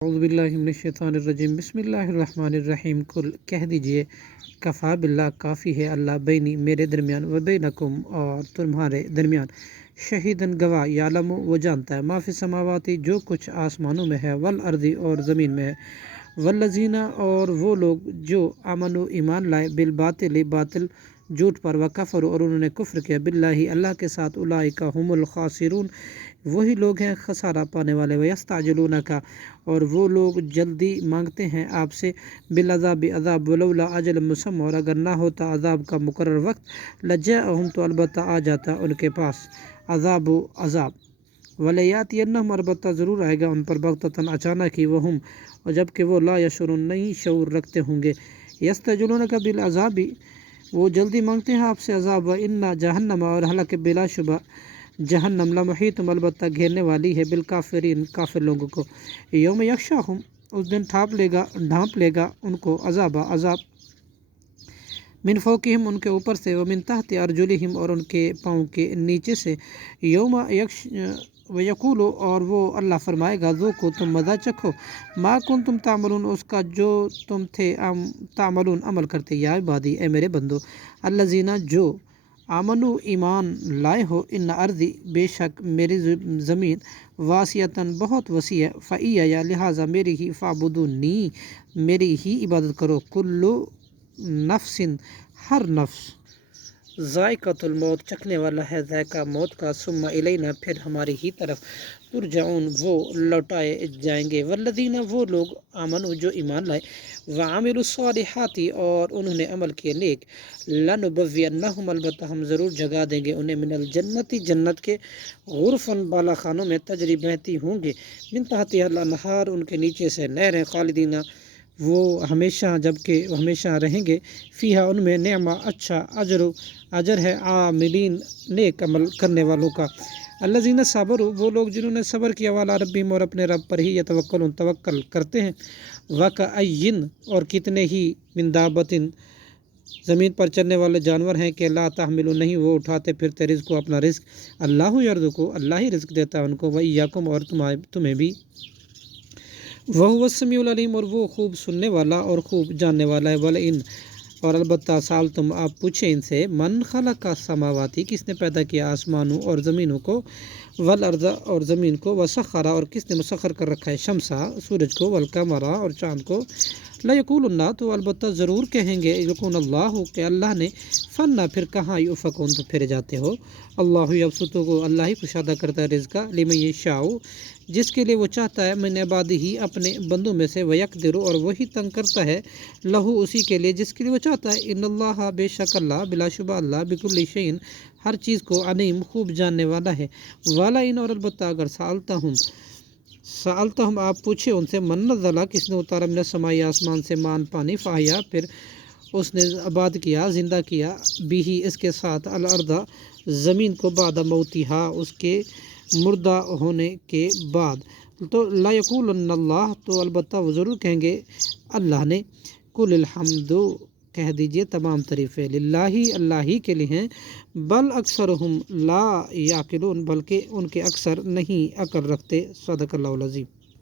اعوذ باللہ من الشیطان الرجیم بسم اللہ الرحمن الرحیم کل کہہ دیجئے کفا باللہ کافی ہے اللہ بینی میرے درمیان و بینکم اور تمہارے درمیان شہیدن گواہ یعلم وہ جانتا ہے ما فی السماواتی جو کچھ آسمانوں میں ہے والارضی اور زمین میں ہے والذین اور وہ لوگ جو امنو ایمان لائے بالباطل باطل جھوٹ پر وکفر اور انہوں نے کفر کیا باللہ اللہ کے ساتھ اولئک هم الخاسرون وہی لوگ ہیں خسارہ پانے والے ویستعجلونک اور وہ لوگ جلدی مانگتے ہیں آپ سے بالعذاب عذاب ولولا اجل مسمى اور اگر نہ ہوتا عذاب کا مقرر وقت لجاءہم تو البتہ آ جاتا ان کے پاس عذاب ولیاتینہم البتہ ضرور آئے گا ان پر بغتۃ اچانک ہی وہم اور جب کہ وہ لا یشعرون نہیں شعور رکھتے ہوں گے یستعجلونک بالعذاب وہ جلدی مانگتے ہیں آپ سے عذاب وان جہنم اور حالانکہ بلا شبہ جہنم لمحیط البتہ گھیرنے والی ہے بالکافرین کافر لوگوں کو یوم یغشاہم اس دن ڈھانپ لے گا ان کو عذاب من فوقہم ان کے اوپر سے ومن تحت ارجلہم اور ان کے پاؤں کے نیچے سے یوم ویقول اور وہ اللہ فرمائے گا ذوقوا تم مزہ چکھو ما کنتم تعملون اس کا جو تم تھے تعملون عمل کرتے یا عبادی اے میرے بندو الذین جو آمنو ایمان لائے ہو ان ارضی بے شک میری زمین واسعتاً بہت وسیع ہے فعیہ یا لہٰذا میری ہی فعبدونی میری ہی عبادت کرو کلو نفس ہر نفس ذائقۃ الموت چکھنے والا ہے ذائقہ موت کا ثم الینا پھر ہماری ہی طرف ترجعون وہ لوٹائے جائیں گے والذین وہ لوگ آمنو جو ایمان لائے وعملوا الصالحات اور انہوں نے عمل کیے نیک لنبوئنہم البتہ ہم ضرور جگہ دیں گے انہیں من الجنتی جنت کے غرفاً بالا خانوں میں تجری بہتی ہوں گے من تحتہا الانہار ان کے نیچے سے نہریں خالدین وہ ہمیشہ جبکہ وہ ہمیشہ رہیں گے فیہا ان میں نعمہ اچھا اجر ہے عاملین نیک عمل کرنے والوں کا الذین صبروا وہ لوگ جنہوں نے صبر کیا والا ربہم اور اپنے رب پر ہی یتوکلون توکل کرتے ہیں وکأین اور کتنے ہی من دابۃ زمین پر چلنے والے جانور ہیں کہ لا تحمل نہیں وہ اٹھاتے پھرتے رزق کو اپنا رزق اللہ یرزق اللہ ہی رزق دیتا ہے ان کو وإیاکم اور تمہیں بھی وہو السمیع العلیم اور وہ خوب سننے والا اور خوب جاننے والا ہے ولئن اور البتہ سال تم آپ پوچھیں ان سے من خلق السماواتی کس نے پیدا کیا آسمانوں اور زمینوں کو والارض اور زمین کو وسخر اور کس نے مسخر کر رکھا ہے شمسا سورج کو والقمر اور چاند کو لیقولن تو البتہ ضرور کہیں گے یقول اللہ کہ اللہ نے فن پھر کہاں یؤفکون تو پھر جاتے ہو اللہ یبسط کو اللہ ہی کشادہ کرتا ہے رزق لمن یشاء جس کے لیے وہ چاہتا ہے من عبادہ ہی اپنے بندوں میں سے ویقدر اور وہی تنگ کرتا ہے لہو اسی کے لیے جس کے لیے وہ چاہتا ہے ان اللہ بے شک اللہ بلا شبہ اللہ بکل شیء ہر چیز کو علیم خوب جاننے والا ہے والا ان اور البتہ اگر سالتہم آپ پوچھے ان سے من نزل کس نے اتارا من السماء آسمان سے مان پانی فاحیا پھر اس نے آباد کیا زندہ کیا بھی اس کے ساتھ الارض زمین کو بعد موتیہا اس کے مردہ ہونے کے بعد تو لا یقولن اللہ تو البتہ وہ ضرور کہیں گے اللہ نے کل الحمد کہہ دیجئے تمام تعریفیں للہ اللہ ہی کے لیے ہیں بل اکثرہم لا یعقلون بلکہ ان کے اکثر نہیں عقل رکھتے صدق اللہ العظیم